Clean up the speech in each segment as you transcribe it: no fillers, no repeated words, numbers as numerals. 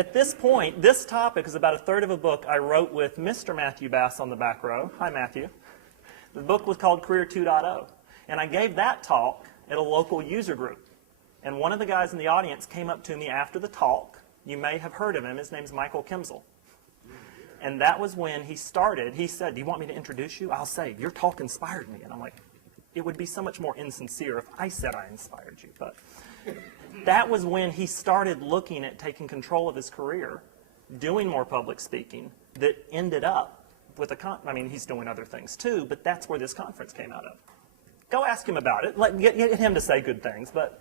At this point, this topic is about a third of a book I wrote with Mr. Matthew Bass on the back row. Hi, Matthew. The book was called Career 2.0, and I gave that talk at a local user group. And one of the guys in the audience came up to me after the talk. You may have heard of him. His name's Michael Kimsel. And that was when he started. He said, do you want me to introduce you? I'll say, your talk inspired me. And I'm like, it would be so much more insincere if I said I inspired you. But that was when he started looking at taking control of his career, doing more public speaking, that ended up with I mean, he's doing other things too, but that's where this conference came out of. Go ask him about it. Get him to say good things. But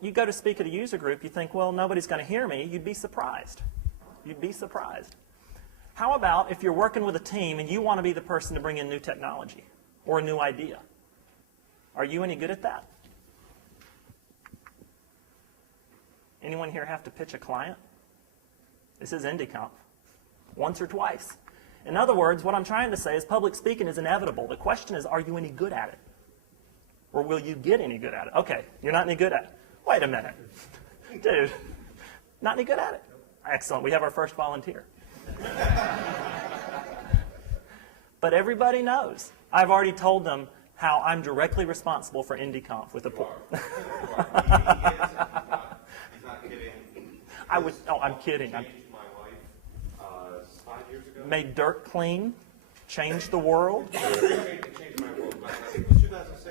you go to speak at a user group, you think, well, nobody's going to hear me. You'd be surprised. You'd be surprised. How about if you're working with a team and you want to be the person to bring in new technology or a new idea? Are you any good at that? Anyone here have to pitch a client? This is indieconf. Once or twice. In other words, what I'm trying to say is public speaking is inevitable. The question is, are you any good at it? Or will you get any good at it? Okay, you're not any good at it. Wait a minute. Dude, not any good at it? Excellent, we have our first volunteer. But everybody knows. I've already told them how I'm directly responsible for indieconf with the poor. He's not kidding. I'm kidding. Changed my life 5 years ago. Made dirt clean, changed the world. It changed my world. I think it was 2006 or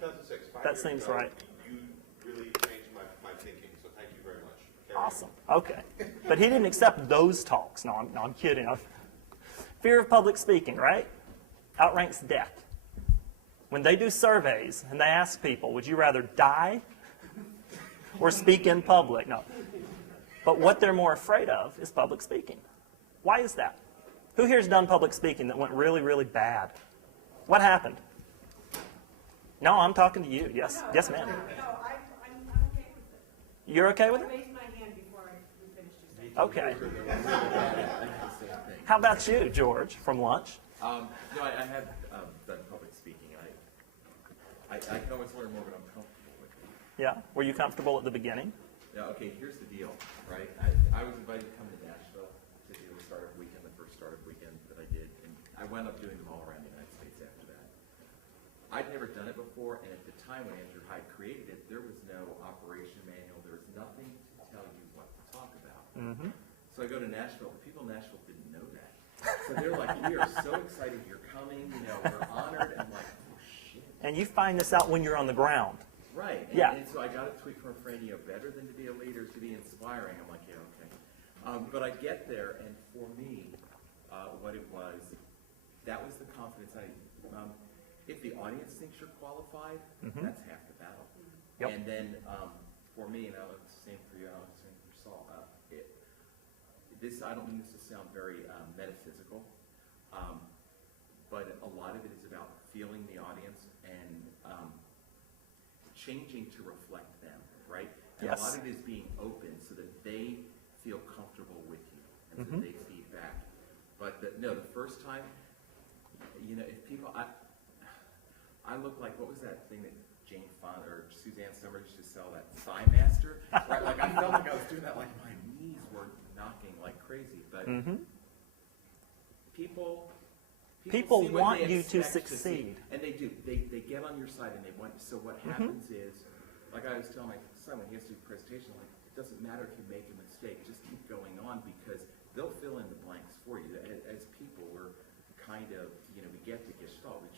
2006. That seems right. You really changed my thinking, so thank you very much. Awesome. Okay. But he didn't accept those talks. No, I'm kidding. Fear of public speaking, right? Outranks death. When they do surveys and they ask people, would you rather die or speak in public? No. But what they're more afraid of is public speaking. Why is that? Who here's done public speaking that went really, really bad? What happened? No, I'm talking to you. Yes. No, yes, ma'am. No, I'm okay with it. You're okay with I it? raised my hand before we finished your statement. Okay. How about you, George, from lunch? No, I have done public speaking. I can always learn more, but I'm comfortable with it. Yeah. Were you comfortable at the beginning? Yeah, okay, here's the deal, right? I was invited to come to Nashville to do a startup weekend, the first startup weekend that I did, and I wound up doing them all around the United States after that. I'd never done it before, and at the time when Andrew Hyde created it, there was no operation manual, there was nothing to tell you what to talk about. Mm-hmm. So I go to Nashville, the people in Nashville didn't know that. So they're like, we are so excited you're coming, we're honored, and I'm like, oh shit. And you find this out when you're on the ground. Right. Yeah. And so I got a tweet from a friend, better than to be a leader is to be inspiring. I'm like, yeah, okay. But I get there, and for me, what it was, that was the confidence if the audience thinks you're qualified, that's half the battle. Yep. And then for me, and it's the same for you, and it's the same for Saul, I don't mean this to sound very metaphysical, but a lot of it is about feeling the audience and changing to reflect them, right? And Yes. a lot of it is being open so that they feel comfortable with you and so that they feed back. But the first time, if people, I look like, what was that thing that Jane Fonda or Suzanne Summers used to sell, that Thigh Master? Right, like I felt like I was doing that, like my knees were knocking like crazy. But people People see what want they you to expect succeed. see. And they do. They get on your side and they want. So what happens is, like I was telling my son when he has to do a presentation, like it doesn't matter if you make a mistake, just keep going on because they'll fill in the blanks for you. As people, we're kind of, we get the gestalt, we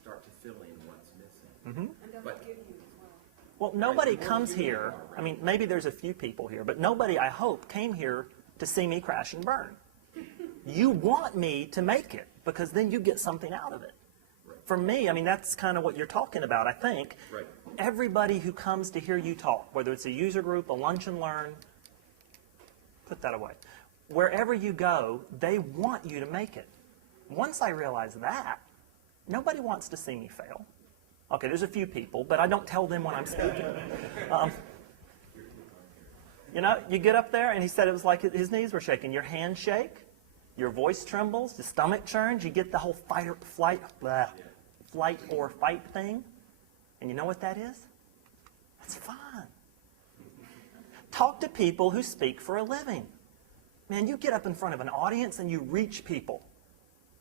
start to fill in what's missing. And they'll forgive you as well. Well, nobody comes here, I mean, maybe there's a few people here, but nobody, I hope, came here to see me crash and burn. You want me to make it, because then you get something out of it. Right. For me, I mean, that's kind of what you're talking about, I think. Right. Everybody who comes to hear you talk, whether it's a user group, a lunch and learn, put that away. Wherever you go, they want you to make it. Once I realize that, nobody wants to see me fail. Okay, there's a few people, but I don't tell them when I'm speaking. You get up there, and he said it was like his knees were shaking. Your hands shake, your voice trembles, the stomach churns. You get the whole flight or fight thing. And you know what that is? That's fun. Talk to people who speak for a living. Man, you get up in front of an audience and you reach people.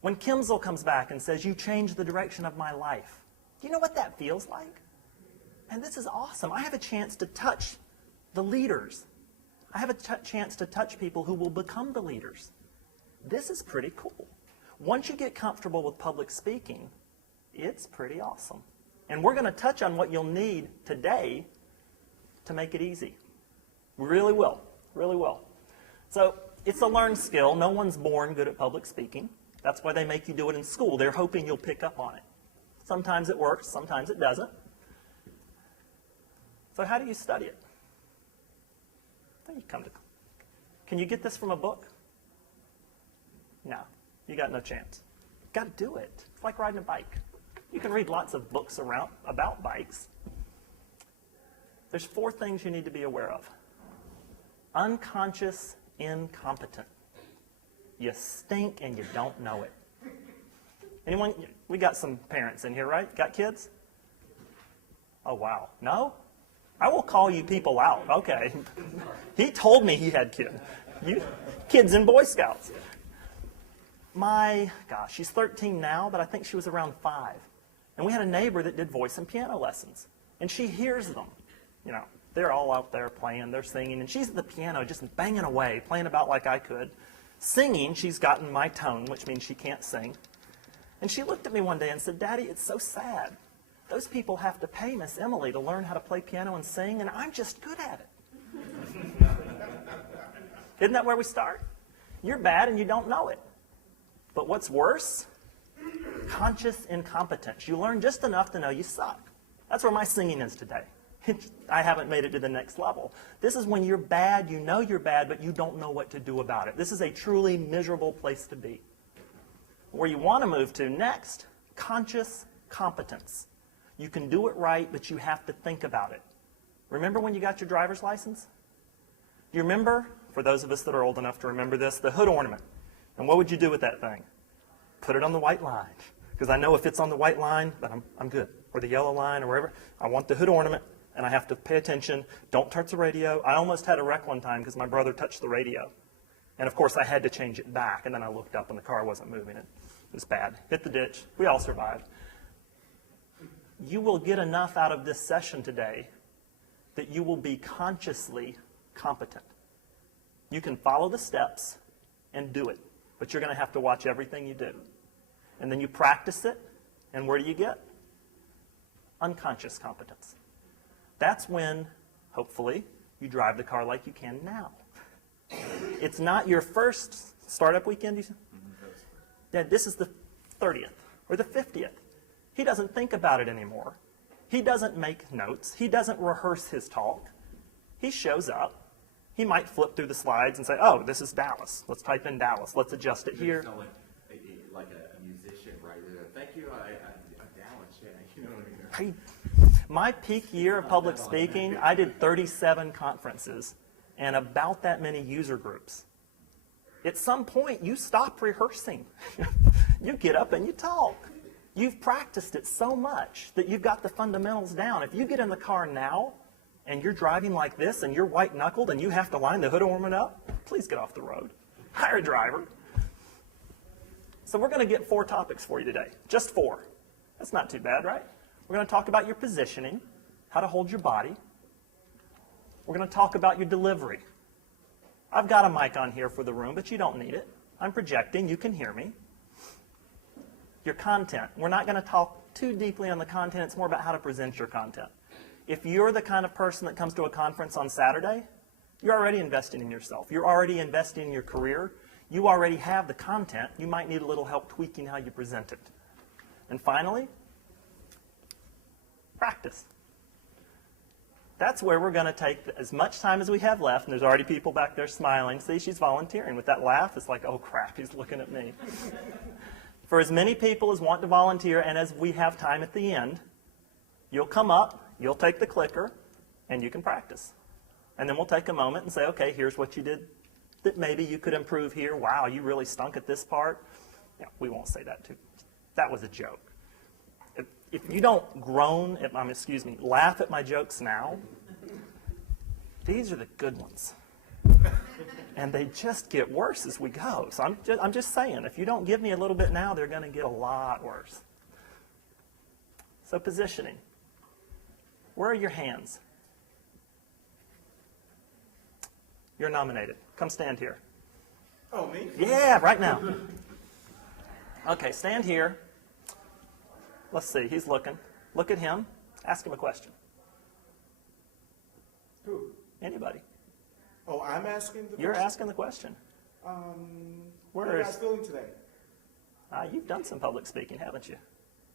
When Kimsel comes back and says, you changed the direction of my life, do you know what that feels like? And this is awesome. I have a chance to touch the leaders. I have a chance to touch people who will become the leaders. This is pretty cool. Once you get comfortable with public speaking, it's pretty awesome. And we're going to touch on what you'll need today to make it easy. We really will. Really will. So it's a learned skill. No one's born good at public speaking. That's why they make you do it in school. They're hoping you'll pick up on it. Sometimes it works, sometimes it doesn't. So how do you study it? Then you come to. Can you get this from a book? No, you got no chance. Got to do it. It's like riding a bike. You can read lots of books around about bikes. There's 4 things you need to be aware of. Unconscious incompetent. You stink and you don't know it. Anyone? We got some parents in here, right? Got kids? Oh, wow. No? I will call you people out. Okay. He told me he had kids. Kids in Boy Scouts. She's 13 now, but I think she was around 5. And we had a neighbor that did voice and piano lessons. And she hears them. You know, they're all out there playing, they're singing, and she's at the piano just banging away, playing about like I could. Singing, she's gotten my tone, which means she can't sing. And she looked at me one day and said, Daddy, it's so sad. Those people have to pay Miss Emily to learn how to play piano and sing, and I'm just good at it. Isn't that where we start? You're bad and you don't know it. But what's worse? Conscious incompetence. You learn just enough to know you suck. That's where my singing is today. I haven't made it to the next level. This is when you're bad, you know you're bad, but you don't know what to do about it. This is a truly miserable place to be. Where you want to move to next, conscious competence. You can do it right, but you have to think about it. Remember when you got your driver's license? Do you remember, for those of us that are old enough to remember this, the hood ornament? And what would you do with that thing? Put it on the white line. Because I know if it's on the white line, then I'm good. Or the yellow line or wherever. I want the hood ornament, and I have to pay attention. Don't touch the radio. I almost had a wreck one time because my brother touched the radio. And of course, I had to change it back, and then I looked up and the car wasn't moving. It was bad. Hit the ditch. We all survived. You will get enough out of this session today that you will be consciously competent. You can follow the steps and do it, but you're going to have to watch everything you do. And then you practice it, and where do you get? Unconscious competence. That's when, hopefully, you drive the car like you can now. It's not your first startup weekend, you said? Dad, this is the 30th or the 50th. He doesn't think about it anymore. He doesn't make notes. He doesn't rehearse his talk. He shows up. He might flip through the slides and say, oh, this is Dallas. Let's type in Dallas. Let's adjust it here. Sound like a musician, right? Thank you, Dallas. Yeah, you know what I mean? My peak year of public speaking, I did 37 conferences and about that many user groups. At some point, you stop rehearsing. You get up and you talk. You've practiced it so much that you've got the fundamentals down. If you get in the car now and you're driving like this and you're white-knuckled and you have to line the hood ornament up, please get off the road. Hire a driver. So we're going to get 4 topics for you today. Just 4. That's not too bad, right? We're going to talk about your positioning, how to hold your body. We're going to talk about your delivery. I've got a mic on here for the room, but you don't need it. I'm projecting. You can hear me. Your content. We're not going to talk too deeply on the content. It's more about how to present your content. If you're the kind of person that comes to a conference on Saturday, you're already investing in yourself. You're already investing in your career. You already have the content. You might need a little help tweaking how you present it. And finally, practice. That's where we're going to take as much time as we have left, and there's already people back there smiling. See, she's volunteering. With that laugh, it's like, oh crap, he's looking at me. For as many people as want to volunteer, and as we have time at the end, you'll come up, you'll take the clicker, and you can practice. And then we'll take a moment and say, okay, here's what you did that maybe you could improve here. Wow, you really stunk at this part. Yeah, we won't say that too. That was a joke. If you don't laugh at my jokes now, These are the good ones. And they just get worse as we go. So I'm just saying, if you don't give me a little bit now, they're going to get a lot worse. So positioning. Where are your hands? You're nominated. Come stand here. Oh, me? Yeah, right now. Okay, stand here. Let's see, he's looking. Look at him. Ask him a question. Who? Anybody. Oh, I'm asking the You're question? asking the question. Where How are you is- guys feeling today? You've done some public speaking, haven't you?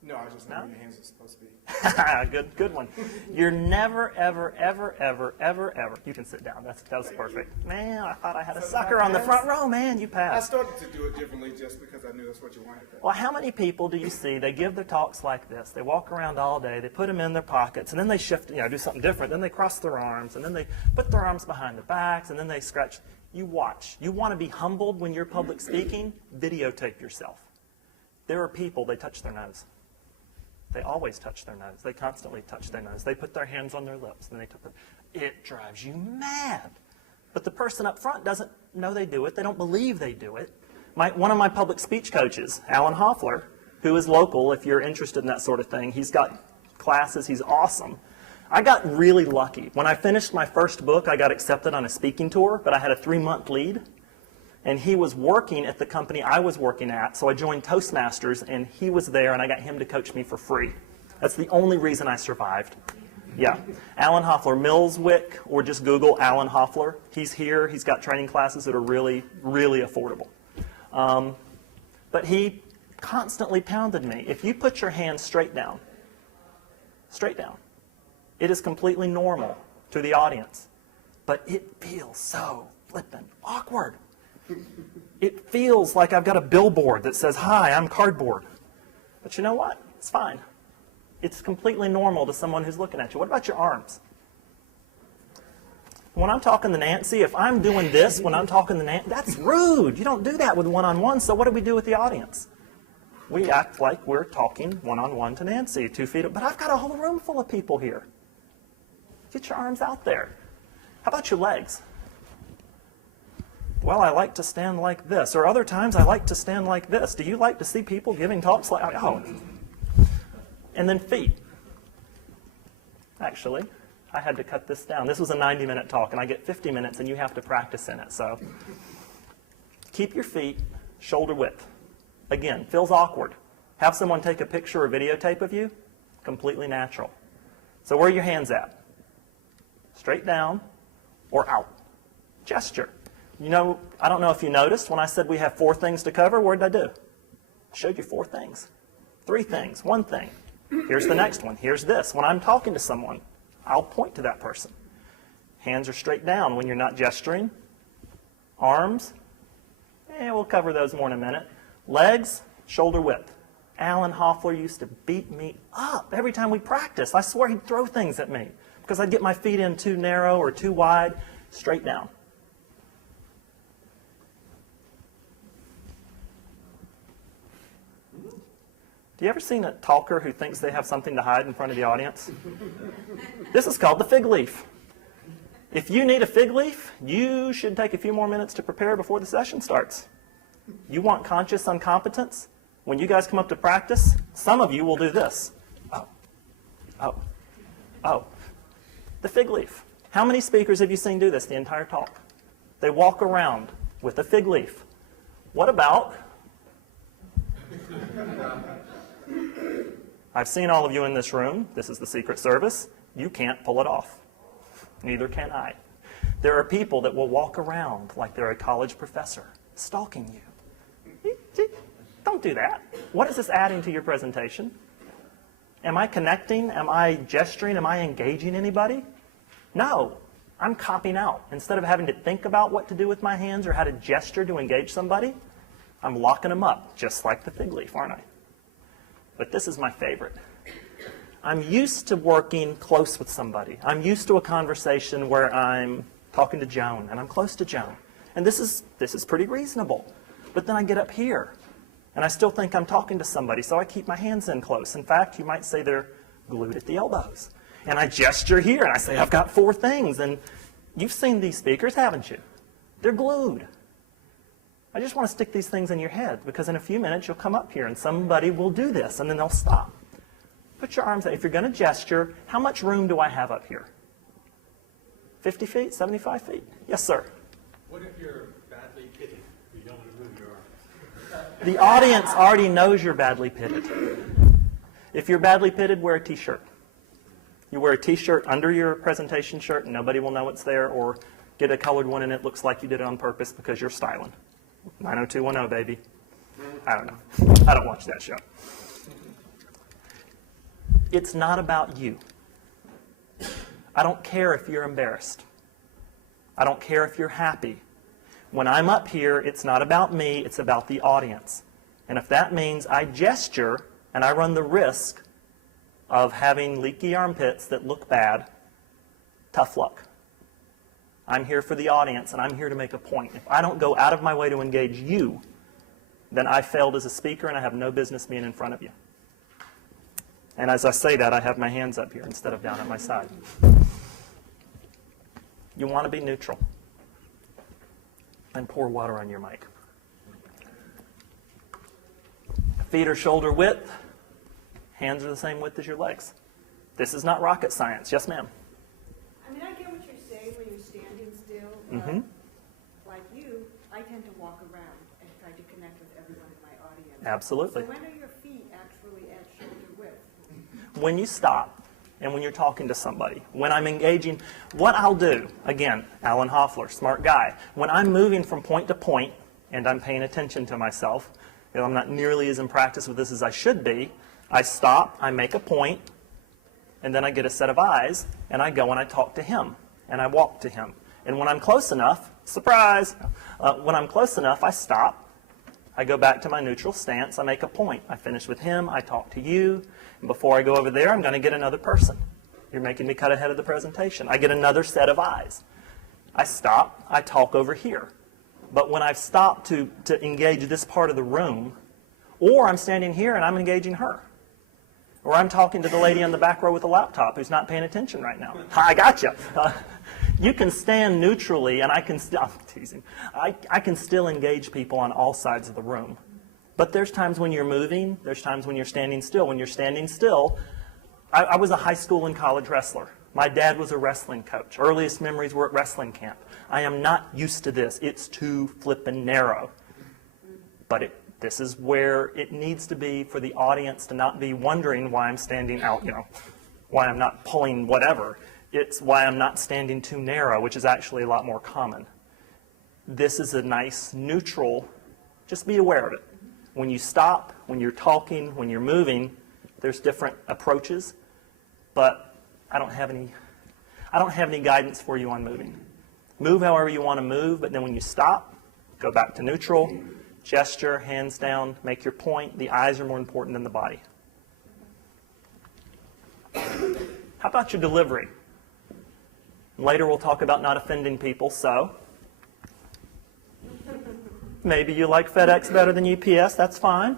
No, I just know No? where your hands are supposed to be. Good one. You're never, ever, ever, ever, ever, ever. You can sit down. That was perfect. Man, I thought I had a So did sucker I on the pass? front row. Man, you I passed. started to do it differently just because I knew that's what you wanted. Well, how many people do you see, they give their talks like this, they walk around all day, they put them in their pockets, and then they shift, do something different, then they cross their arms, and then they put their arms behind their backs, and then they scratch. You watch. You want to be humbled when you're public speaking? Videotape yourself. There are people, they touch their nose. They always touch their nose. They constantly touch their nose. They put their hands on their lips, and they touch it drives you mad. But the person up front doesn't know they do it. They don't believe they do it. One of my public speech coaches, Alan Hoffler, who is local if you're interested in that sort of thing, he's got classes. He's awesome. I got really lucky. When I finished my first book, I got accepted on a speaking tour, but I had a 3-month lead. And he was working at the company I was working at, so I joined Toastmasters, and he was there, and I got him to coach me for free. That's the only reason I survived. Yeah. Alan Hoffler, Millswick, or just Google Alan Hoffler. He's here. He's got training classes that are really, really affordable. But he constantly pounded me. If you put your hands straight down, it is completely normal to the audience. But it feels so flippin' awkward. It feels like I've got a billboard that says, "Hi, I'm cardboard." But you know what? It's fine. It's completely normal to someone who's looking at you. What about your arms? When I'm talking to Nancy, if I'm doing this when I'm talking to Nancy, that's rude. You don't do that with one-on-one, so what do we do with the audience? We act like we're talking one-on-one to Nancy, 2 feet, but I've got a whole room full of people here. Get your arms out there. How about your legs? Well, I like to stand like this, or other times I like to stand like this. Do you like to see people giving talks like, oh. And then feet. Actually, I had to cut this down. This was a 90-minute talk, and I get 50 minutes, and you have to practice in it. So keep your feet shoulder width. Again, feels awkward. Have someone take a picture or videotape of you, completely natural. So where are your hands at? Straight down or out. Gesture. I don't know if you noticed, when I said we have 4 things to cover, what did I do? I showed you 4 things. 3 things, 1 thing. Here's the next one. Here's this. When I'm talking to someone, I'll point to that person. Hands are straight down when you're not gesturing. Arms, we'll cover those more in a minute. Legs, shoulder width. Alan Hoffler used to beat me up every time we practiced. I swear he'd throw things at me because I'd get my feet in too narrow or too wide. Straight down. Do you ever seen a talker who thinks they have something to hide in front of the audience? This is called the fig leaf. If you need a fig leaf, you should take a few more minutes to prepare before the session starts. You want conscious incompetence? When you guys come up to practice, some of you will do this. Oh. The fig leaf. How many speakers have you seen do this the entire talk? They walk around with a fig leaf. What about... I've seen all of you in this room. This is the Secret Service. You can't pull it off. Neither can I. There are people that will walk around like they're a college professor, stalking you. Don't do that. What is this adding to your presentation? Am I connecting? Am I gesturing? Am I engaging anybody? No. I'm copping out. Instead of having to think about what to do with my hands or how to gesture to engage somebody, I'm locking them up, just like the fig leaf, aren't I? But this is my favorite. I'm used to working close with somebody. I'm used to a conversation where I'm talking to Joan, and I'm close to Joan. And this is pretty reasonable. But then I get up here, and I still think I'm talking to somebody, so I keep my hands in close. In fact, you might say they're glued at the elbows. And I gesture here, and I say, I've got 4 things. And, You've seen these speakers, haven't you? They're glued. I just want to stick these things in your head because in a few minutes you'll come up here and somebody will do this and then they'll stop. Put your arms out. If you're going to gesture, how much room do I have up here? 50 feet? 75 feet? Yes, sir. What if you're badly pitted? You don't want to move your arms. The audience already knows you're badly pitted. If you're badly pitted, wear a t-shirt. You wear a t-shirt under your presentation shirt and nobody will know it's there, or get a colored one and it looks like you did it on purpose because you're styling. 90210, baby. I don't know. I don't watch that show. It's not about you. I don't care if you're embarrassed. I don't care if you're happy. When I'm up here, it's not about me, it's about the audience. And if that means I gesture and I run the risk of having leaky armpits that look bad, tough luck. I'm here for the audience and I'm here to make a point. If I don't go out of my way to engage you, then I failed as a speaker and I have no business being in front of you. And as I say that, I have my hands up here instead of down at my side. You want to be neutral. And pour water on your mic. Feet are shoulder width. Hands are the same width as your legs. This is not rocket science. Yes, ma'am. I mean, I get what you're saying when you're standing still. Mm-hmm. Like you, I tend to walk around and try to connect with everyone in my audience. Absolutely. So when are your feet actually at shoulder width? When you stop and when you're talking to somebody, when I'm engaging, what I'll do, again, Alan Hoffler, smart guy, when I'm moving from point to point and I'm paying attention to myself, you know, I'm not nearly as in practice with this as I should be, I stop, I make a point, and then I get a set of eyes, and I go and I talk to him, and I walk to him. And when I'm close enough, surprise, when I'm close enough, I stop, I go back to my neutral stance, I make a point. I finish with him, I talk to you, and before I go over there, I'm going to get another person. You're making me cut ahead of the presentation. I get another set of eyes. I stop, I talk over here. But when I've stopped to engage this part of the room, or I'm standing here and I'm engaging her, or I'm talking to the lady on the back row with a laptop who's not paying attention right now. I got you. You can stand neutrally, and I can still, I'm teasing, I can still engage people on all sides of the room. But there's times when you're moving, there's times when you're standing still. When you're standing still, I was a high school and college wrestler. My dad was a wrestling coach. Earliest memories were at wrestling camp. I am not used to this. It's too flippin' narrow. But this is where it needs to be for the audience to not be wondering why I'm standing out, you know, why I'm not pulling whatever. It's why I'm not standing too narrow, which is actually a lot more common. This is a nice neutral, just be aware of it. When you stop, when you're talking, when you're moving, there's different approaches, but I don't have any guidance for you on moving. Move however you want to move, but then when you stop, go back to neutral, gesture, hands down, make your point. The eyes are more important than the body. How about your delivery? Later we'll talk about not offending people, so maybe you like FedEx better than UPS, that's fine.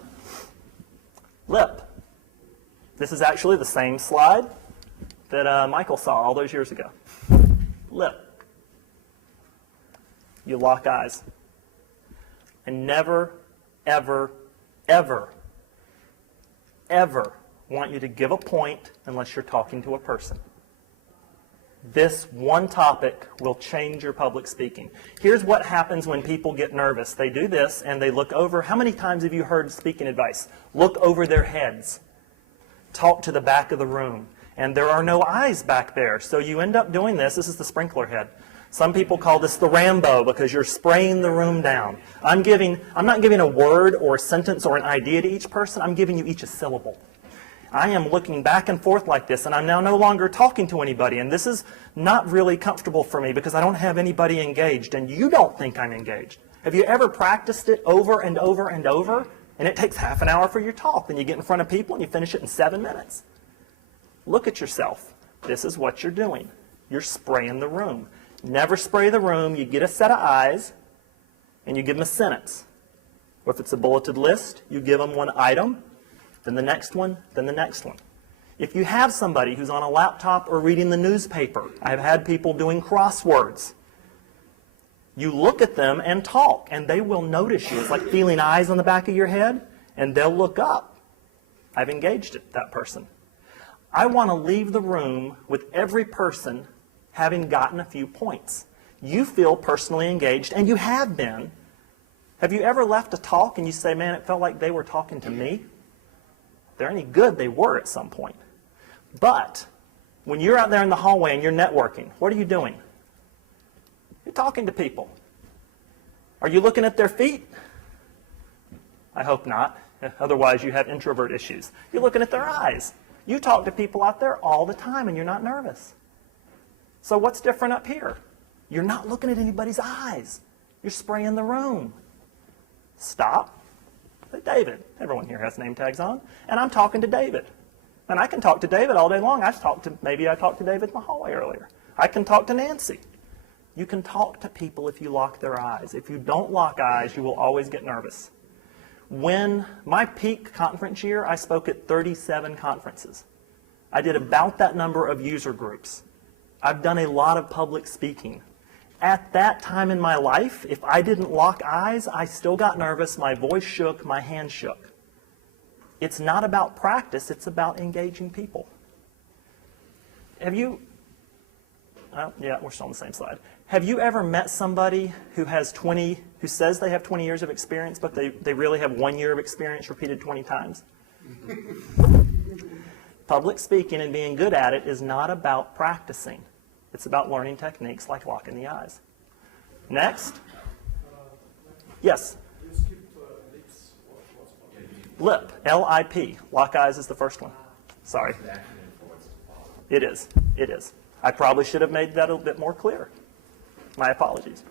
Lip. This is actually the same slide that Michael saw all those years ago. Lip. You lock eyes. I never, ever, ever, ever want you to give a point unless you're talking to a person. This one topic will change your public speaking. Here's what happens when people get nervous. They do this and they look over. How many times have you heard speaking advice? Look over their heads. Talk to the back of the room. And there are no eyes back there. So you end up doing this. This is the sprinkler head. Some people call this the Rambo because you're spraying the room down. I'm not giving a word or a sentence or an idea to each person. I'm giving you each a syllable. I am looking back and forth like this, and I'm now no longer talking to anybody. And this is not really comfortable for me because I don't have anybody engaged, and you don't think I'm engaged. Have you ever practiced it over and over and over? And it takes half an hour for your talk. Then you get in front of people and you finish it in 7 minutes. Look at yourself. This is what you're doing. You're spraying the room. Never spray the room. You get a set of eyes, and you give them a sentence. Or if it's a bulleted list, you give them one item, then the next one, then the next one. If you have somebody who's on a laptop or reading the newspaper, I've had people doing crosswords. You look at them and talk, and they will notice you. It's like feeling eyes on the back of your head, and they'll look up. I've engaged that person. I want to leave the room with every person having gotten a few points. You feel personally engaged, and you have been. Have you ever left a talk and you say, man, it felt like they were talking to me? If they're any good, they were at some point. But when you're out there in the hallway and you're networking, what are you doing? You're talking to people. Are you looking at their feet? I hope not. Otherwise, you have introvert issues. You're looking at their eyes. You talk to people out there all the time, and you're not nervous. So what's different up here? You're not looking at anybody's eyes. You're spraying the room. Stop. Say, David. Everyone here has name tags on. And I'm talking to David. And I can talk to David all day long. Maybe I talked to David in the hallway earlier. I can talk to Nancy. You can talk to people if you lock their eyes. If you don't lock eyes, you will always get nervous. When my peak conference year, I spoke at 37 conferences. I did about that number of user groups. I've done a lot of public speaking. At that time in my life, if I didn't lock eyes, I still got nervous, my voice shook, my hand shook. It's not about practice, it's about engaging people. Have you, yeah, we're still on the same slide. Have you ever met somebody who says they have 20 years of experience, but they really have 1 year of experience repeated 20 times? Public speaking and being good at it is not about practicing. It's about learning techniques like locking the eyes. Next. Yes? You skipped lips. Lip, L-I-P. Lock eyes is the first one. Sorry. It is. It is. I probably should have made that a bit more clear. My apologies.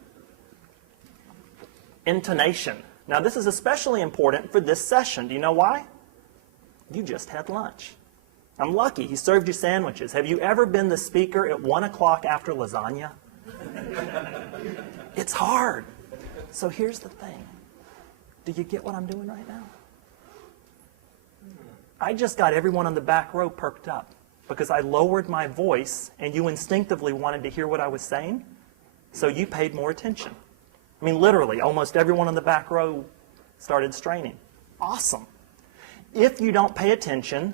Intonation. Now, this is especially important for this session. Do you know why? You just had lunch. I'm lucky. He served you sandwiches. Have you ever been the speaker at 1 o'clock after lasagna? It's hard. So here's the thing. Do you get what I'm doing right now? I just got everyone on the back row perked up because I lowered my voice and you instinctively wanted to hear what I was saying, so you paid more attention. I mean, literally, almost everyone on the back row started straining. Awesome. If you don't pay attention,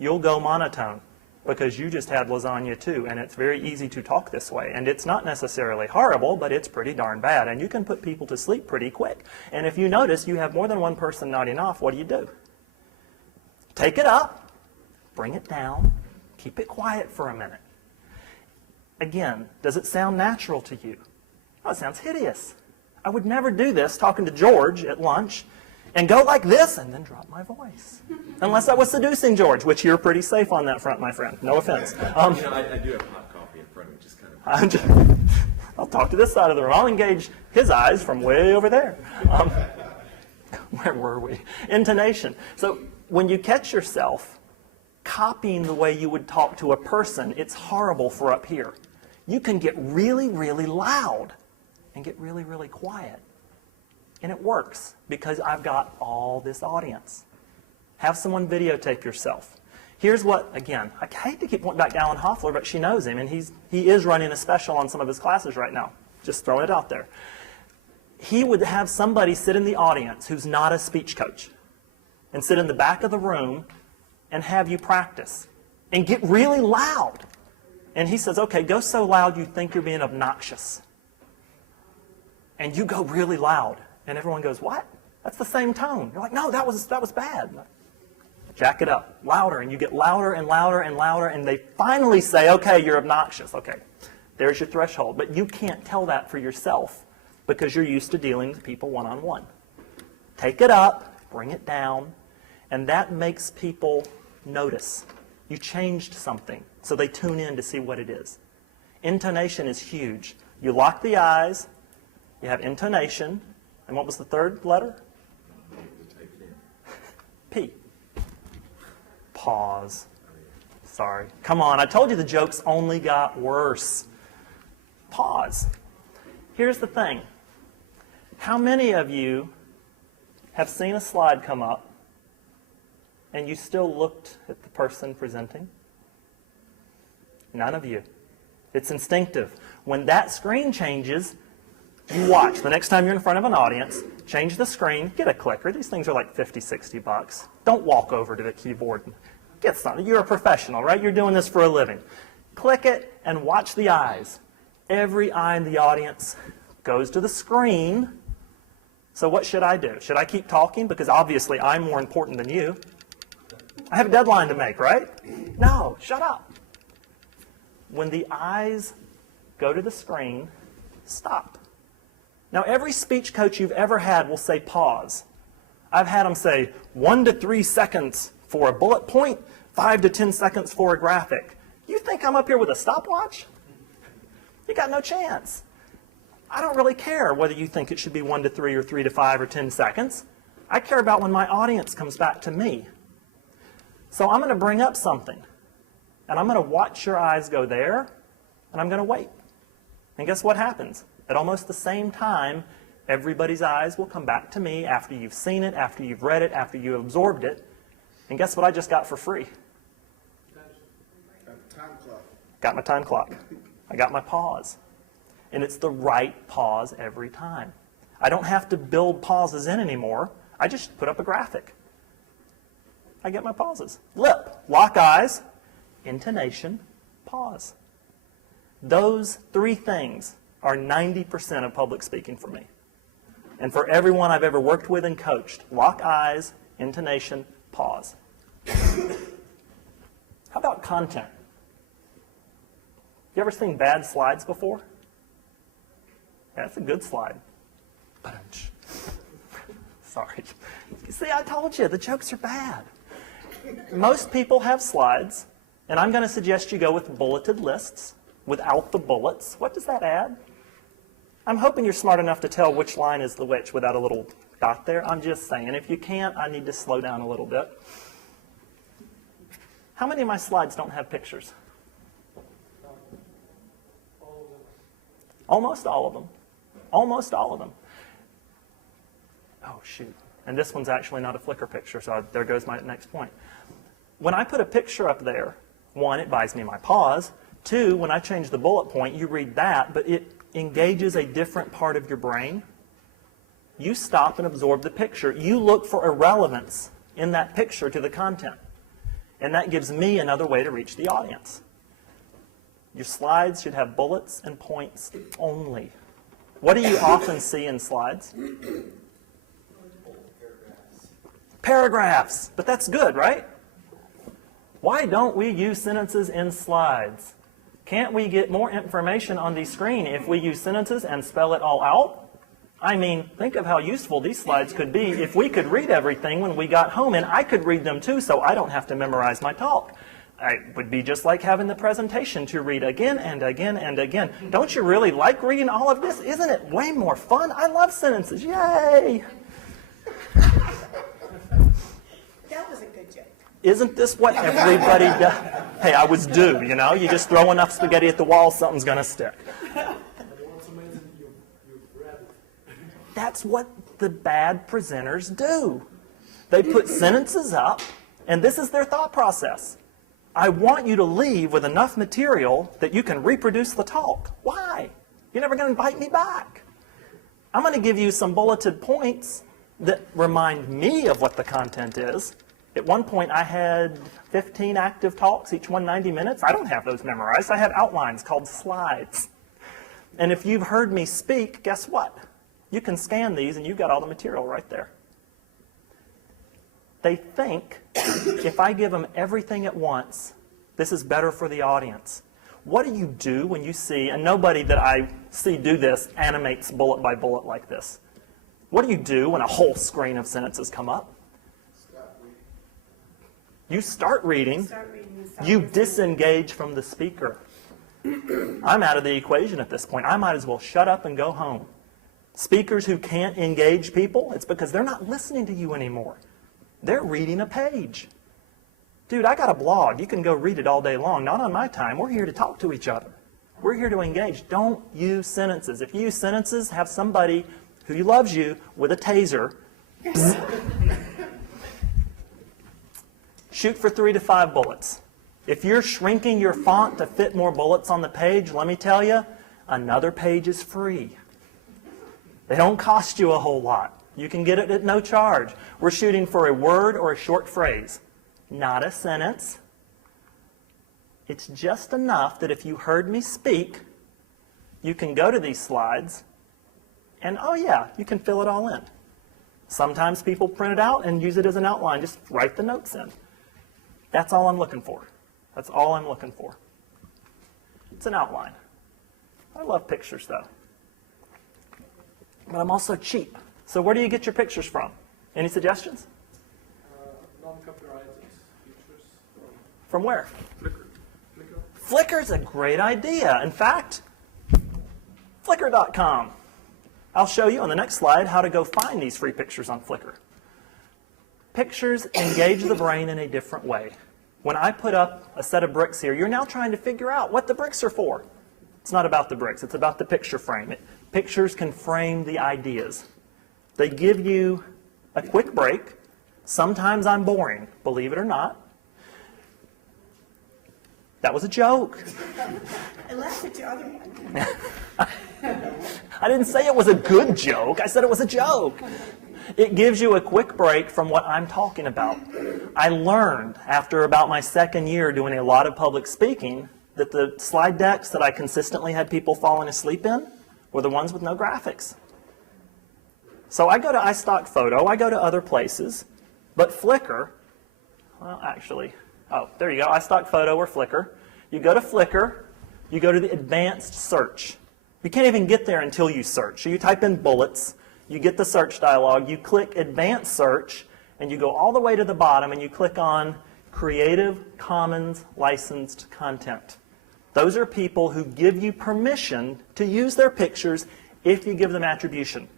you'll go monotone because you just had lasagna too, and it's very easy to talk this way. And it's not necessarily horrible, but it's pretty darn bad, and you can put people to sleep pretty quick. And if you notice you have more than one person nodding off, what do? Take it up, bring it down, keep it quiet for a minute. Again, does it sound natural to you? Oh, it sounds hideous. I would never do this talking to George at lunch and go like this and then drop my voice. Unless I was seducing George, which you're pretty safe on that front, my friend. No offense. I do have hot coffee in front of me, just kind of. I'll talk to this side of the room. I'll engage his eyes from way over there. Where were we? Intonation. So when you catch yourself copying the way you would talk to a person, it's horrible for up here. You can get really, really loud and get really, really quiet. And it works because I've got all this audience. Have someone videotape yourself. Here's what, again, I hate to keep pointing back to Alan Hoffler, but she knows him, and he is running a special on some of his classes right now. Just throwing it out there. He would have somebody sit in the audience who's not a speech coach and sit in the back of the room and have you practice and get really loud. And he says, okay, go so loud you think you're being obnoxious. And you go really loud. And everyone goes, what? That's the same tone. You're like, no, that was bad. Jack it up, louder, and you get louder and louder and louder, and they finally say, okay, you're obnoxious. Okay, there's your threshold. But you can't tell that for yourself because you're used to dealing with people one-on-one. Take it up, bring it down, and that makes people notice. You changed something, so they tune in to see what it is. Intonation is huge. You lock the eyes, you have intonation, and what was the third letter? P. Pause. Sorry. Come on, I told you the jokes only got worse. Pause. Here's the thing. How many of you have seen a slide come up and you still looked at the person presenting? None of you. It's instinctive. When that screen changes, you watch. The next time you're in front of an audience, change the screen, get a clicker. These things are like 50, 60 bucks. Don't walk over to the keyboard and get something. You're a professional, right? You're doing this for a living. Click it and watch the eyes. Every eye in the audience goes to the screen. So what should I do? Should I keep talking? Because obviously I'm more important than you. I have a deadline to make, right? No, shut up. When the eyes go to the screen, stop. Now, every speech coach you've ever had will say pause. I've had them say 1 to 3 seconds for a bullet point, 5 to 10 seconds for a graphic. You think I'm up here with a stopwatch? You got no chance. I don't really care whether you think it should be 1 to 3 or 3 to 5 or 10 seconds. I care about when my audience comes back to me. So I'm going to bring up something, and I'm going to watch your eyes go there, and I'm going to wait. And guess what happens? At almost the same time, everybody's eyes will come back to me after you've seen it, after you've read it, after you've absorbed it. And guess what I just got for free? Time clock. Got my time clock. I got my pause. And it's the right pause every time. I don't have to build pauses in anymore. I just put up a graphic. I get my pauses. Lip, lock eyes, intonation, pause. Those 3 things are 90% of public speaking for me. And for everyone I've ever worked with and coached, lock eyes, intonation, pause. How about content? You ever seen bad slides before? Yeah, that's a good slide. Sorry. See, I told you, the jokes are bad. Most people have slides, and I'm going to suggest you go with bulleted lists without the bullets. What does that add? I'm hoping you're smart enough to tell which line is the which without a little dot there. I'm just saying, if you can't, I need to slow down a little bit. How many of my slides don't have pictures? Almost all of them. Almost all of them. Oh, shoot. And this one's actually not a Flickr picture, so there goes my next point. When I put a picture up there, 1, it buys me my pause. 2, when I change the bullet point, you read that, but it engages a different part of your brain. You stop and absorb the picture. You look for irrelevance in that picture to the content. And that gives me another way to reach the audience. Your slides should have bullets and points only. What do you often see in slides? Paragraphs. But that's good, right? Why don't we use sentences in slides? Can't we get more information on the screen if we use sentences and spell it all out? I mean, think of how useful these slides could be if we could read everything when we got home, and I could read them too, so I don't have to memorize my talk. It would be just like having the presentation to read again and again and again. Don't you really like reading all of this? Isn't it way more fun? I love sentences. Yay! That was a good joke. Isn't this what everybody does? Hey, I was due, you know? You just throw enough spaghetti at the wall, something's going to stick. That's what the bad presenters do. They put sentences up, and this is their thought process. I want you to leave with enough material that you can reproduce the talk. Why? You're never going to invite me back. I'm going to give you some bulleted points that remind me of what the content is. At one point, I had 15 active talks, each one 90 minutes. I don't have those memorized. I have outlines called slides. And if you've heard me speak, guess what? You can scan these, and you've got all the material right there. They think if I give them everything at once, this is better for the audience. What do you do when you see, and nobody that I see do this animates bullet by bullet like this. What do you do when a whole screen of sentences come up? You start reading. You disengage from the speaker. I'm out of the equation at this point. I might as well shut up and go home. Speakers who can't engage people, it's because they're not listening to you anymore. They're reading a page. Dude, I got a blog. You can go read it all day long. Not on my time. We're here to talk to each other. We're here to engage. Don't use sentences. If you use sentences, have somebody who loves you with a taser. shoot for 3 to 5 bullets. If you're shrinking your font to fit more bullets on the page, let me tell you, another page is free. They don't cost you a whole lot. You can get it at no charge. We're shooting for a word or a short phrase, not a sentence. It's just enough that if you heard me speak, you can go to these slides and, oh yeah, you can fill it all in. Sometimes people print it out and use it as an outline. Just write the notes in. That's all I'm looking for. That's all I'm looking for. It's an outline. I love pictures, though. But I'm also cheap. So where do you get your pictures from? Any suggestions? Non-copyrighted pictures From where? Flickr. Flickr's a great idea. In fact, Flickr.com. I'll show you on the next slide how to go find these free pictures on Flickr. Pictures engage the brain in a different way. When I put up a set of bricks here, you're now trying to figure out what the bricks are for. It's not about the bricks. It's about the picture frame. Pictures can frame the ideas. They give you a quick break. Sometimes I'm boring, believe it or not. That was a joke. I laughed at your other one. I didn't say it was a good joke. I said it was a joke. It gives you a quick break from what I'm talking about. I learned after about my second year doing a lot of public speaking that the slide decks that I consistently had people falling asleep in were the ones with no graphics. So I go to iStock Photo, I go to other places, but Flickr, well actually, oh, there you go, iStock Photo or Flickr. You go to Flickr, you go to the advanced search. You can't even get there until you search. So you type in bullets, you get the search dialog, you click advanced search, and you go all the way to the bottom and you click on Creative Commons licensed content. Those are people who give you permission to use their pictures if you give them attribution.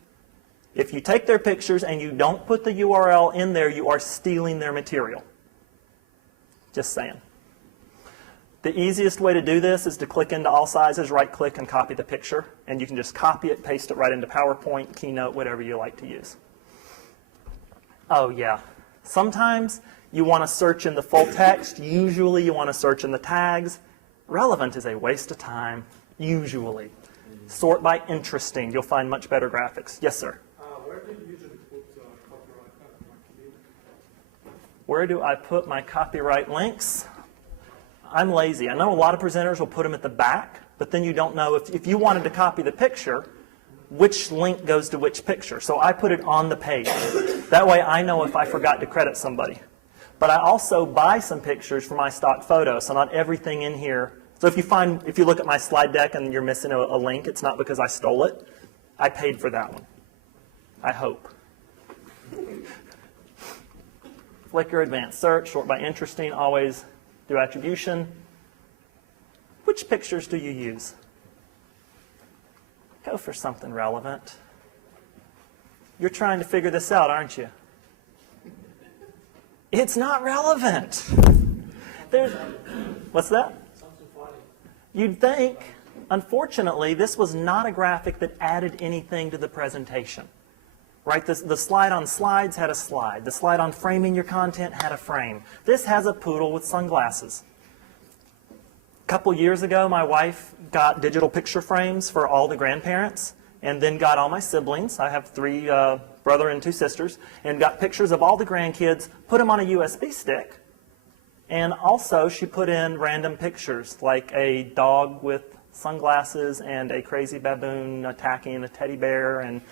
If you take their pictures and you don't put the URL in there, you are stealing their material. Just saying. The easiest way to do this is to click into all sizes, right-click, and copy the picture. And you can just copy it, paste it right into PowerPoint, Keynote, whatever you like to use. Oh, yeah. Sometimes you want to search in the full text. Usually you want to search in the tags. Relevant is a waste of time, usually. Sort by interesting. You'll find much better graphics. Yes, sir? Where do you usually put copyright links? Where do I put my copyright links? I'm lazy. I know a lot of presenters will put them at the back, but then you don't know if you wanted to copy the picture, which link goes to which picture. So I put it on the page. That way I know if I forgot to credit somebody. But I also buy some pictures for my stock photo, so not everything in here. So if you look at my slide deck and you're missing a link, it's not because I stole it. I paid for that one. I hope. Flickr advanced search, sort by interesting, always do attribution. Which pictures do you use? Go for something relevant. You're trying to figure this out, aren't you? It's not relevant. What's that? Something funny. You'd think. Unfortunately, this was not a graphic that added anything to the presentation. Right? The slide on slides had a slide. The slide on framing your content had a frame. This has a poodle with sunglasses. A couple years ago, my wife got digital picture frames for all the grandparents and then got all my siblings. I have 3 brother and 2 sisters, and got pictures of all the grandkids, put them on a USB stick, and also she put in random pictures like a dog with sunglasses and a crazy baboon attacking a teddy bear. And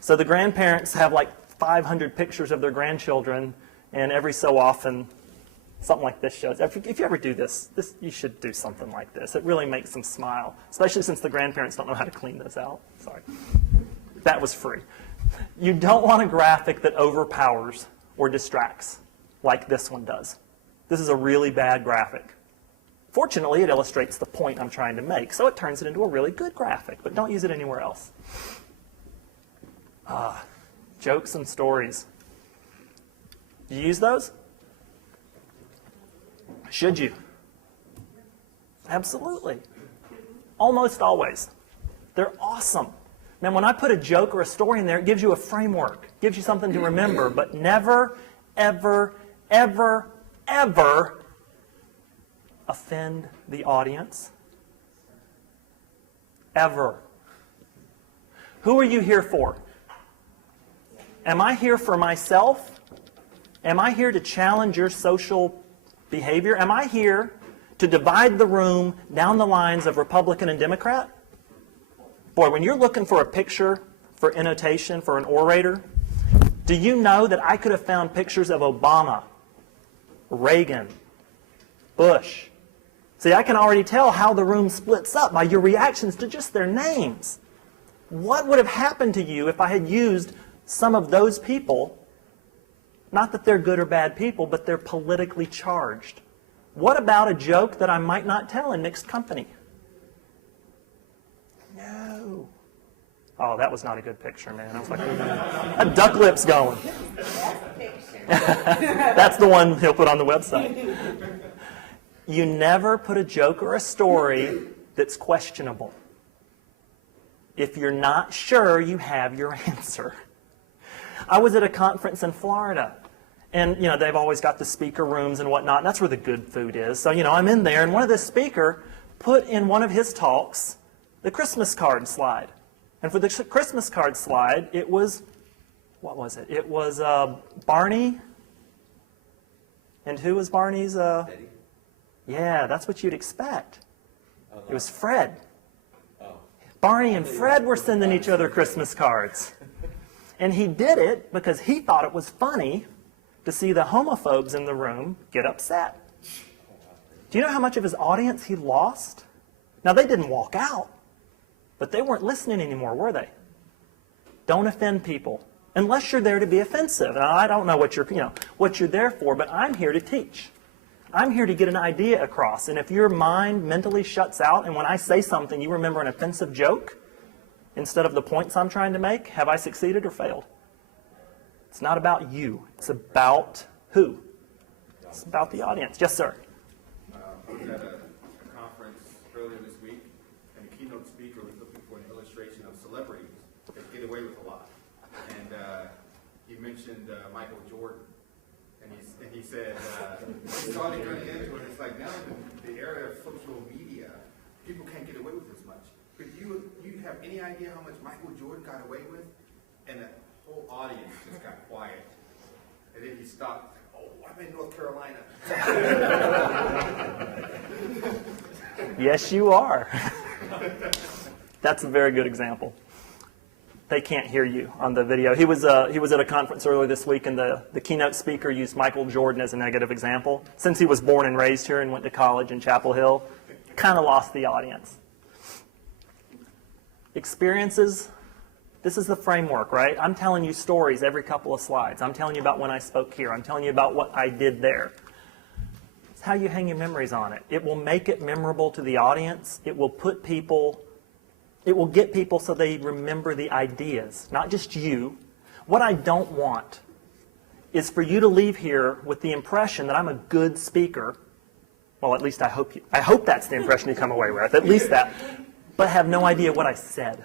so the grandparents have like 500 pictures of their grandchildren, and every so often something like this shows. If you ever do this, you should do something like this. It really makes them smile, especially since the grandparents don't know how to clean this out. Sorry. That was free. You don't want a graphic that overpowers or distracts like this one does. This is a really bad graphic. Fortunately, it illustrates the point I'm trying to make, so it turns it into a really good graphic, but don't use it anywhere else. Jokes and stories. Do you use those? Should you? Absolutely. Almost always. They're awesome. Man, when I put a joke or a story in there, it gives you a framework, gives you something to remember, but never, ever, ever, ever offend the audience? Ever. Who are you here for? Am I here for myself? Am I here to challenge your social behavior? Am I here to divide the room down the lines of Republican and Democrat? Boy, when you're looking for a picture for annotation for an orator, do you know that I could have found pictures of Obama, Reagan, Bush? See, I can already tell how the room splits up by your reactions to just their names. What would have happened to you if I had used some of those people? Not that they're good or bad people, but they're politically charged. What about a joke that I might not tell in mixed company? No. Oh, that was not a good picture, man. I was like, that duck lip's going. That's the one he'll put on the website. You never put a joke or a story that's questionable. If you're not sure, you have your answer. I was at a conference in Florida, and they've always got the speaker rooms and whatnot, and that's where the good food is. So I'm in there, and one of the speaker put in one of his talks the Christmas card slide. And for the Christmas card slide, it was, what was it? It was Barney. And who was Barney's? Eddie? Yeah, that's what you'd expect. It was Fred. Barney and Fred were sending each other Christmas cards. And he did it because he thought it was funny to see the homophobes in the room get upset. Do you know how much of his audience he lost? Now, they didn't walk out, but they weren't listening anymore, were they? Don't offend people unless you're there to be offensive. Now, I don't know what you're there for, but I'm here to teach. I'm here to get an idea across. And if your mind mentally shuts out and when I say something you remember an offensive joke instead of the points I'm trying to make, have I succeeded or failed? It's not about you. It's about who? It's about the audience. Yes, sir. I was at a conference earlier this week, and the keynote speaker was looking for an illustration of celebrities that get away with a lot. And he mentioned Michael Jordan. And he said, starting running into it, it's like now in the area of social media, people can't get away with as much. But you have any idea how much Michael Jordan got away with? And the whole audience just got quiet. And then he stopped. Oh, I'm in North Carolina. Yes, you are. That's a very good example. They can't hear you on the video. He was at a conference earlier this week, and the keynote speaker used Michael Jordan as a negative example. Since he was born and raised here and went to college in Chapel Hill, kind of lost the audience. Experiences, this is the framework, right? I'm telling you stories every couple of slides. I'm telling you about when I spoke here. I'm telling you about what I did there. It's how you hang your memories on it. It will make it memorable to the audience. It will get people so they remember the ideas, not just you. What I don't want is for you to leave here with the impression that I'm a good speaker. Well, at least I hope that's the impression you come away with, at least that, but have no idea what I said.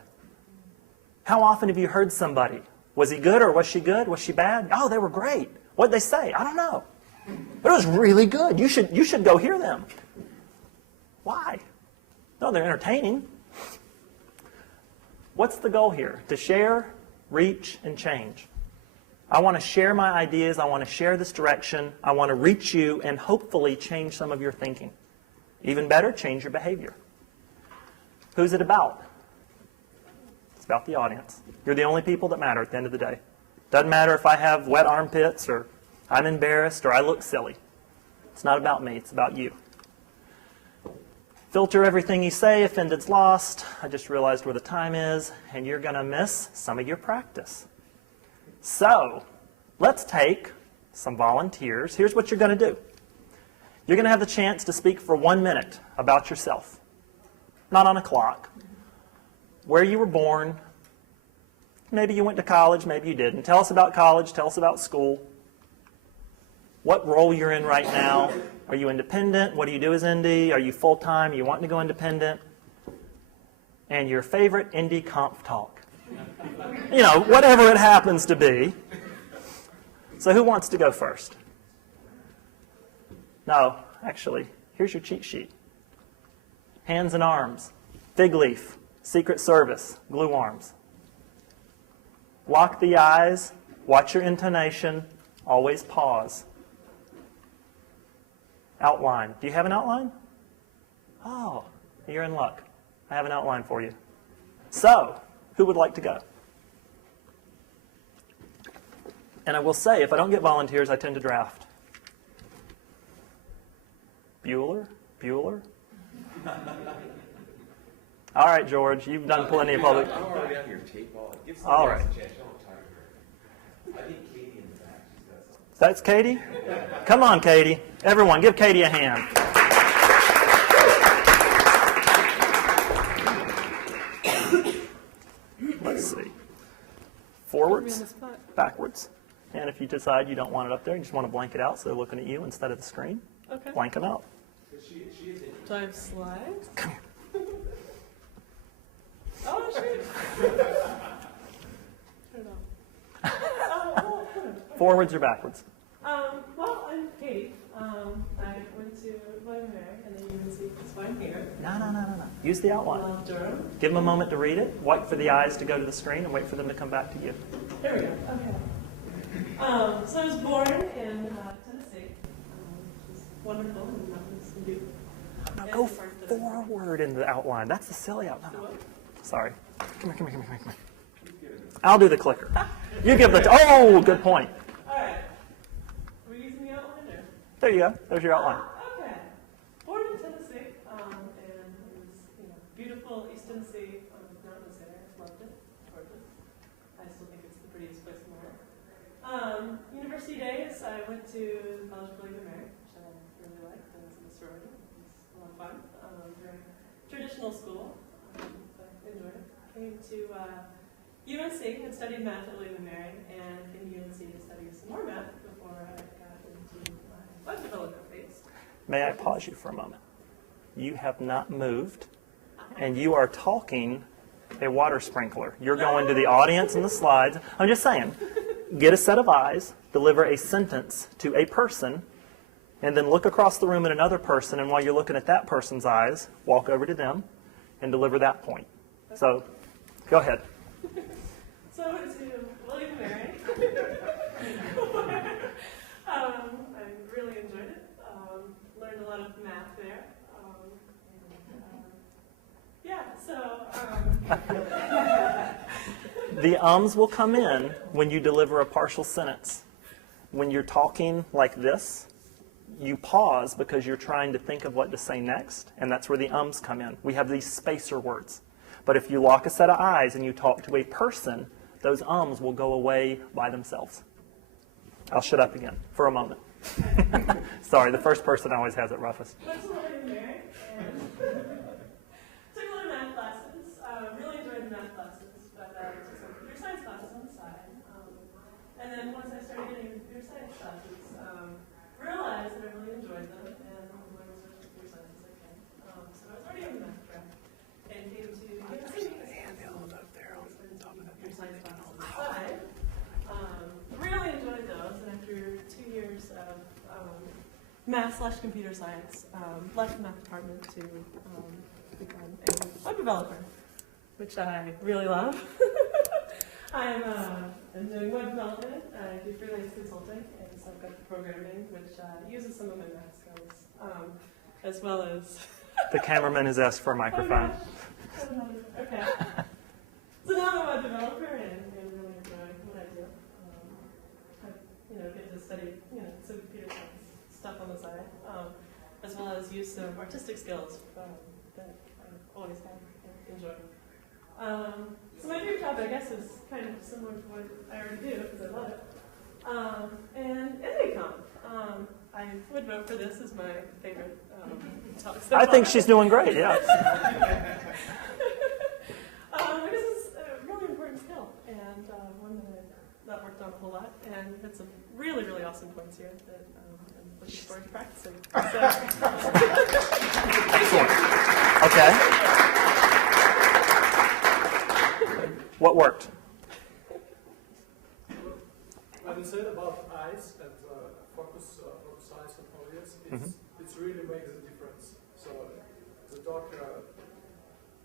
How often have you heard somebody? Was he good or was she good? Was she bad? Oh, they were great. What'd they say? I don't know. But it was really good. You should go hear them. Why? No, they're entertaining. What's the goal here? To share, reach, and change. I want to share my ideas. I want to share this direction. I want to reach you and hopefully change some of your thinking. Even better, change your behavior. Who's it about? It's about the audience. You're the only people that matter at the end of the day. Doesn't matter if I have wet armpits or I'm embarrassed or I look silly. It's not about me. It's about you. Filter everything you say. Offended's lost. I just realized where the time is, and you're going to miss some of your practice. So, let's take some volunteers. Here's what you're going to do. You're going to have the chance to speak for 1 minute about yourself. Not on a clock. Where you were born. Maybe you went to college, maybe you didn't. Tell us about college. Tell us about school. What role you're in right now. Are you independent? What do you do as indie? Are you full-time? Are you wanting to go independent? And your favorite indieconf talk. Whatever it happens to be. So who wants to go first? No, actually, here's your cheat sheet. Hands and arms, fig leaf, Secret Service, glue arms. Lock the eyes, watch your intonation, always pause. Outline. Do you have an outline? Oh, you're in luck. I have an outline for you. So, who would like to go? And I will say, if I don't get volunteers, I tend to draft. Bueller? Bueller? All right, George, you've done plenty of public. I'm already out here, tape all. Give All somebody right. else a chance. You don't have time here. I think Katie in the back. She's got something. That's Katie? Come on, Katie. Everyone, give Katie a hand. Let's see. Forwards, backwards. And if you decide you don't want it up there, you just want to blank it out so they're looking at you instead of the screen, Okay. blank them out. Do I have slides? Come here. Oh, shoot. I don't know. Oh, Forwards or backwards? well, I'm Katie. I went to William & Mary and then UNC, so I'm here. No. Use the outline. Durham. Give them a moment to read it. Wait for the eyes to go to the screen and wait for them to come back to you. There we go. Okay. So I was born in Tennessee, which is wonderful and mountains and beautiful. Now And go it's part of the- forward in the outline. That's the silly outline. So what? Sorry. Come here. I'll do the clicker. You give the... Oh, good point. All right. Are we using the outline or? There you go. There's your outline. Okay. Born in Tennessee, and it was, beautiful East Tennessee mountains there. Loved it. Gorgeous. I still think it's the prettiest place in the world. University days, I went to College of William & Mary, which I really liked. I was in the sorority. It was a lot of fun. Very traditional school. But I enjoyed it. Came to UNC and studied math at William & Mary, and came to UNC to study some more math before I got into my web developer phase. May I pause you for a moment? You have not moved, and you are talking a water sprinkler. You're going to the audience and the slides. I'm just saying, get a set of eyes, deliver a sentence to a person, and then look across the room at another person, and while you're looking at that person's eyes, walk over to them and deliver that point. So, go ahead. So I went to William & Mary. I really enjoyed it. Learned a lot of math there. The ums will come in when you deliver a partial sentence. When you're talking like this, you pause because you're trying to think of what to say next, and that's where the ums come in. We have these spacer words. But if you lock a set of eyes and you talk to a person, those ums will go away by themselves. I'll shut up again for a moment. Sorry, the first person always has it roughest. Went to William & Mary and took a lot of math classes. Really enjoyed the math classes, but took some computer science classes on the side. And then once I started getting into computer science classes, realized that I really enjoyed them and wanted to switch to computer science as I can. So I was already on the math track and came to UNC. Computer science classes on the side. Really enjoyed those, and after 2 years of math/computer science, left the math department to become a web developer, which I really love. I'm doing web development. I do freelance consulting, and so I've got the programming, which uses some of my math skills, as well as... The cameraman has asked for a microphone. Okay. So now I'm a web developer and really enjoy what I do. I get to study some computer science stuff on the side, as well as use some artistic skills that I've always had and enjoyed. So my dream job, I guess, is kind of similar to what I already do because I love it. And indieconf. I would vote for this as my favorite talk. I think she's doing great, yeah. This is a really important skill and one that I've not worked on a whole lot. And it's some really, really awesome points here that I'm looking forward to practicing. Excellent. Okay. What worked? What you said about eyes and focus eyes on audience It really makes a difference. So the doc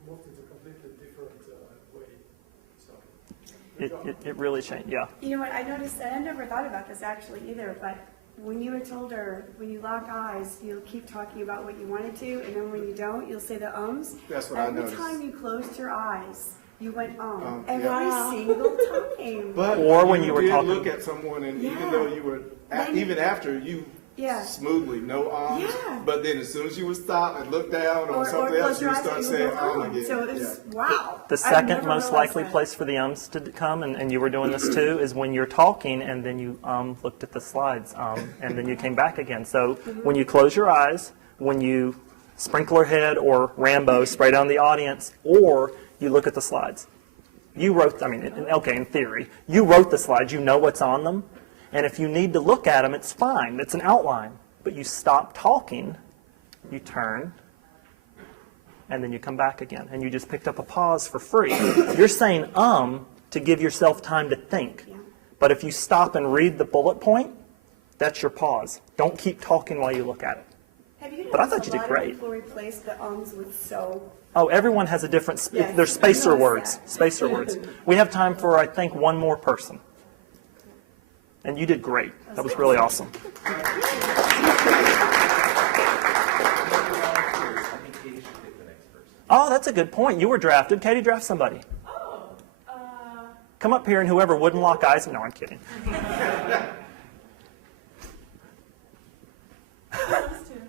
moved into a completely different way. So good job. It really changed, yeah. You know what, I noticed, and I never thought about this actually either, but when you had told her, when you lock eyes, you'll keep talking about what you wanted to, and then when you don't, you'll say the ums. That's what I noticed. Every time you closed your eyes, you went every yeah. single time. But Or when you were did talking- look at someone, and even Yeah. though you were, Then- even after you Yeah. smoothly, no arms, Yeah. but then as soon as you would stop and look down on Or something close else, you your would eyes start and saying, go, oh, again. So it was, Yeah. wow. The I've second never most realized likely that. place for the ums to come, and you were doing this too, is when you're talking and then you looked at the slides, and then you came back again. So when you close your eyes, when you sprinkler head or Rambo spray down the audience, or you look at the slides. You wrote, I mean, okay, in theory, you wrote the slides, you know what's on them, and if you need to look at them, it's fine, it's an outline. But you stop talking, you turn, and then you come back again, and you just picked up a pause for free. You're saying to give yourself time to think. Yeah. But if you stop and read the bullet point, that's your pause. Don't keep talking while you look at it. Have you But I noticed thought you a did lot great. of people replace the ums with so? Oh, everyone has a different, Yes, there's I spacer noticed words, that. spacer words. We have time for, I think, one more person. And you did great. That was really awesome. I think Katie should pick the next person. Oh, that's a good point. You were drafted. Katie, draft somebody. Oh, Come up here, and whoever wouldn't lock eyes. No, I'm kidding. those two.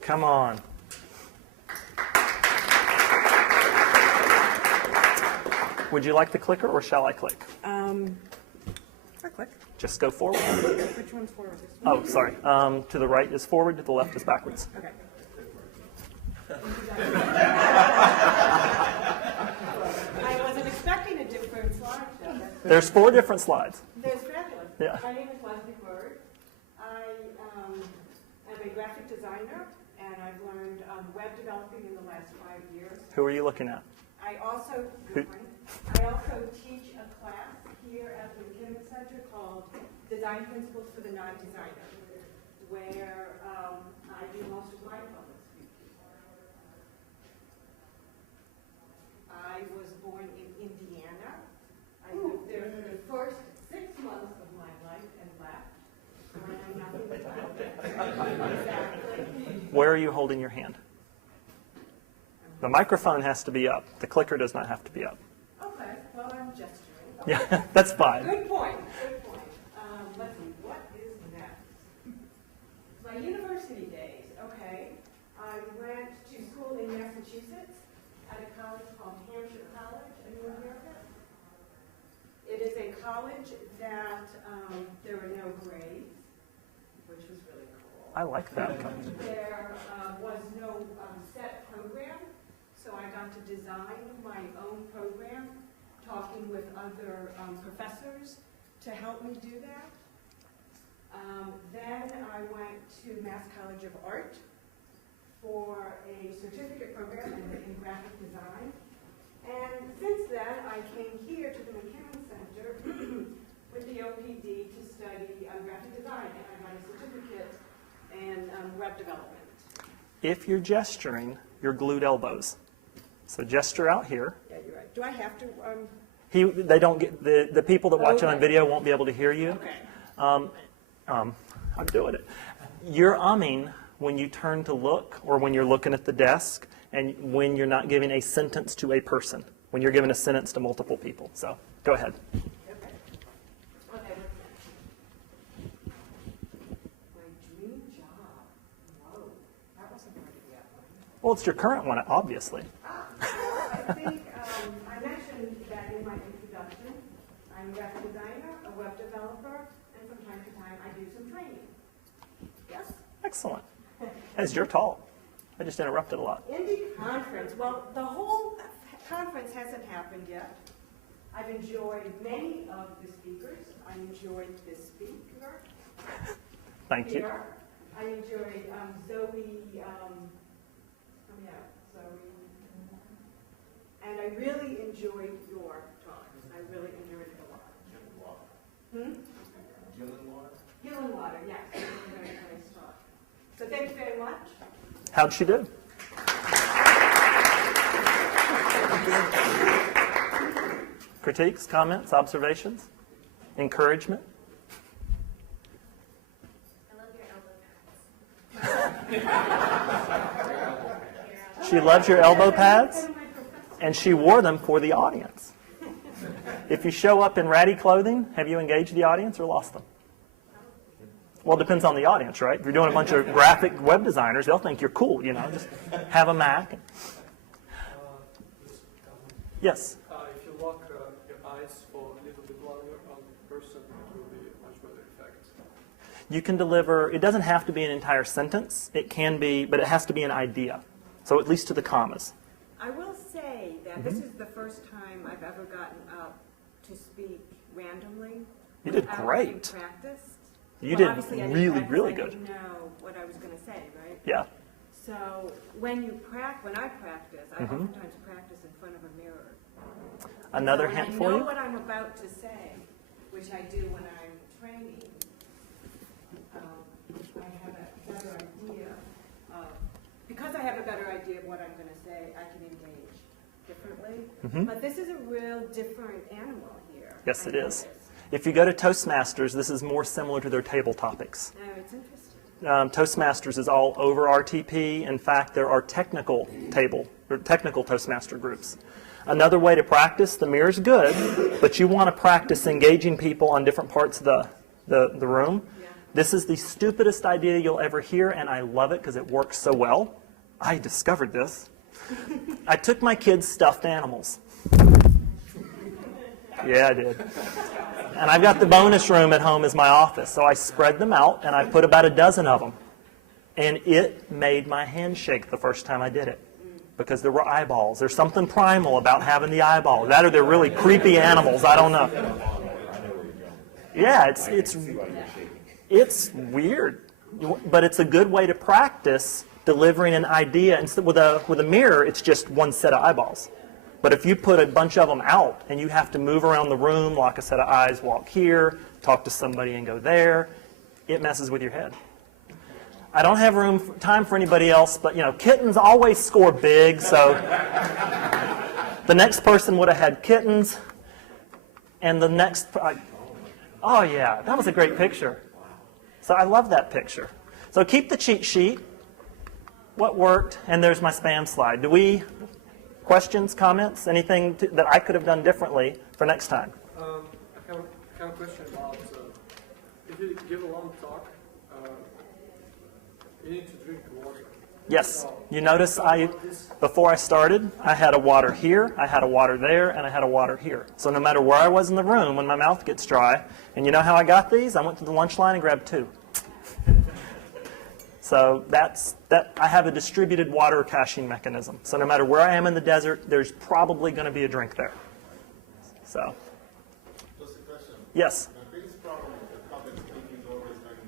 Come on. Would you like the clicker, or shall I click? Or click. Just go forward. Which one's forward? This one? Oh, sorry. To the right is forward, to the left is backwards. Okay. I wasn't expecting a different slideshow. There's 4 different slides. That's fabulous. Yeah. My name is Leslie Bird. I am a graphic designer, and I've learned web developing in the last 5 years. Who are you looking at? I also, Who- I also teach a class here at the McKinnon Center called Design Principles for the Non-Designer, where I do most of my public speaking. I was born in Indiana. I lived there for the first 6 months of my life and left. So I know nothing about it. Exactly. Where are you holding your hand? The microphone has to be up. The clicker does not have to be up. Okay, well, I'm gesturing. Yeah, that's fine. Good point, good point. Let's see, what is next? My university days, okay. I went to school in Massachusetts at a college called Hampshire College. Anyone heard of it? It is a college that there are no grades, which was really cool. I like that. There was no set program, so I got to design my own program, talking with other professors to help me do that. Then I went to Mass College of Art for a certificate program in graphic design. And since then, I came here to the McKinnon Center with the OPD to study graphic design, and I got a certificate in web development. If you're gesturing, you're glued elbows. So gesture out here. Yeah, you're right. Do I have to? They don't get the people that watch it on Okay. video won't be able to hear you. Okay. I'm doing it. You're umming when you turn to look, or when you're looking at the desk, and when you're not giving a sentence to a person. When you're giving a sentence to multiple people. So go ahead. Okay. Okay. My dream job. Whoa, that wasn't going to be up. Well, it's your current one, obviously. I think I mentioned that in my introduction. I'm a graphic designer, a web developer, and from time to time I do some training. Yes? Excellent. As you're tall. I just interrupted a lot. Indie conference. Well, the whole conference hasn't happened yet. I've enjoyed many of the speakers. I enjoyed this speaker Thank you. here. I enjoyed Zoe. Zoe. And I really enjoyed your talk. I really enjoyed it a lot. Gillen water, yes. Very nice talk. So thank you very much. How'd she do? Critiques, comments, observations, encouragement? I love your elbow pads. She loves your elbow pads, and she wore them for the audience. If you show up in ratty clothing, have you engaged the audience or lost them? Well, it depends on the audience, right? If you're doing a bunch of graphic web designers, they'll think you're cool, you know, just have a Mac. Yes? If you lock your eyes for a little bit longer on the person, it will be a much better effect. You can deliver, it doesn't have to be an entire sentence. It can be, but it has to be an idea. So at least to the commas. I will say that this is the first time I've ever gotten up to speak randomly. You did without great. having practiced. You Well, did obviously I didn't really, practice, really I good. didn't know what I was going to say, right? Yeah. So when I practice, I oftentimes practice in front of a mirror. Another So hint when for I know you? what I'm about to say, which I do when I'm training, I have a better idea of, because I have a better idea of what I'm going to say, I can engage differently. But this is a real different animal here. Yes, I it is. noticed. If you go to Toastmasters, this is more similar to their table topics. No, it's interesting. Toastmasters is all over RTP. In fact, there are technical Toastmaster groups. Another way to practice, the mirror's good, but you want to practice engaging people on different parts of the room. Yeah. This is the stupidest idea you'll ever hear, and I love it because it works so well. I discovered this. I took my kids' stuffed animals. Yeah, I did. And I've got the bonus room at home as my office, so I spread them out, and I put about a dozen of them. And it made my hand shake the first time I did it, because there were eyeballs. There's something primal about having the eyeball. That or they're really creepy animals. I don't know. Yeah, it's weird, but it's a good way to practice delivering an idea. Instead, with a mirror, it's just one set of eyeballs. But if you put a bunch of them out and you have to move around the room, lock a set of eyes, walk here, talk to somebody and go there, it messes with your head. I don't have time for anybody else, but kittens always score big, so the next person would have had kittens, and the next, oh yeah, that was a great picture. So I love that picture. So keep the cheat sheet, what worked, and there's my spam slide. Questions, comments, anything that I could have done differently for next time? I have a question about if you give a long talk, you need to drink water. Yes. You notice before I started, I had a water here, I had a water there, and I had a water here. So no matter where I was in the room, when my mouth gets dry, and you know how I got these? I went to the lunch line and grabbed 2. So I have a distributed water caching mechanism. So no matter where I am in the desert, there's probably going to be a drink there. So. Just a question. Yes. My biggest problem with public speaking has always been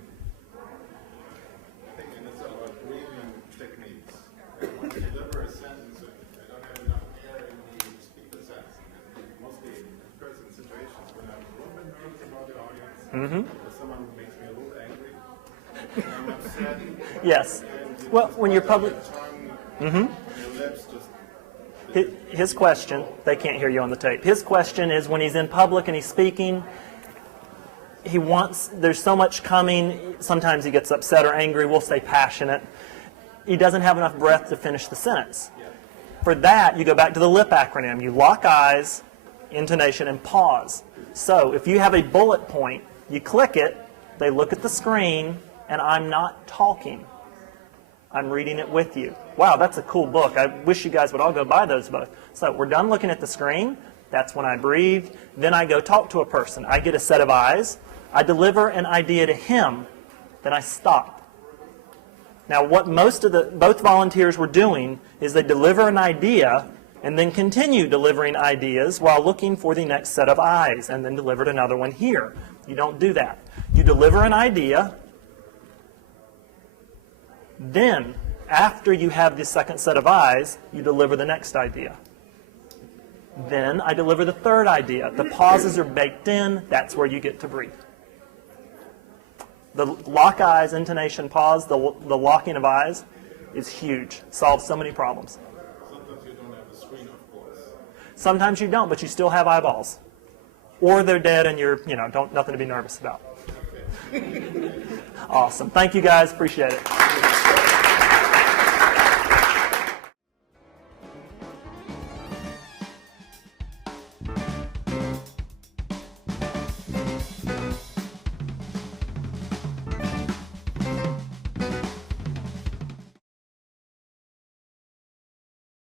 thinking it's about breathing techniques. And when you deliver a sentence, I don't have enough air in the speaker sense. And mostly in person situations when I'm a little bit nervous about the audience, or someone who makes me a little angry, and I'm upset. Yes. Well, when you're public. His question, they can't hear you on the tape. His question is when he's in public and he's speaking, there's so much coming, sometimes he gets upset or angry, we'll say passionate. He doesn't have enough breath to finish the sentence. For that, you go back to the LIP acronym. You lock eyes, intonation, and pause. So if you have a bullet point, you click it, they look at the screen, and I'm not talking. I'm reading it with you. Wow, that's a cool book. I wish you guys would all go buy those both. So we're done looking at the screen. That's when I breathe. Then I go talk to a person. I get a set of eyes. I deliver an idea to him. Then I stop. Now what both volunteers were doing is they deliver an idea and then continue delivering ideas while looking for the next set of eyes and then delivered another one here. You don't do that. You deliver an idea. Then, after you have the second set of eyes, you deliver the next idea. Then I deliver the third idea. The pauses are baked in. That's where you get to breathe. The lock eyes, intonation, pause, the locking of eyes is huge. Solves so many problems. Sometimes you don't have the screen, of course. Sometimes you don't, but you still have eyeballs. Or they're dead and you're, nothing to be nervous about. Awesome. Thank you guys. Appreciate it.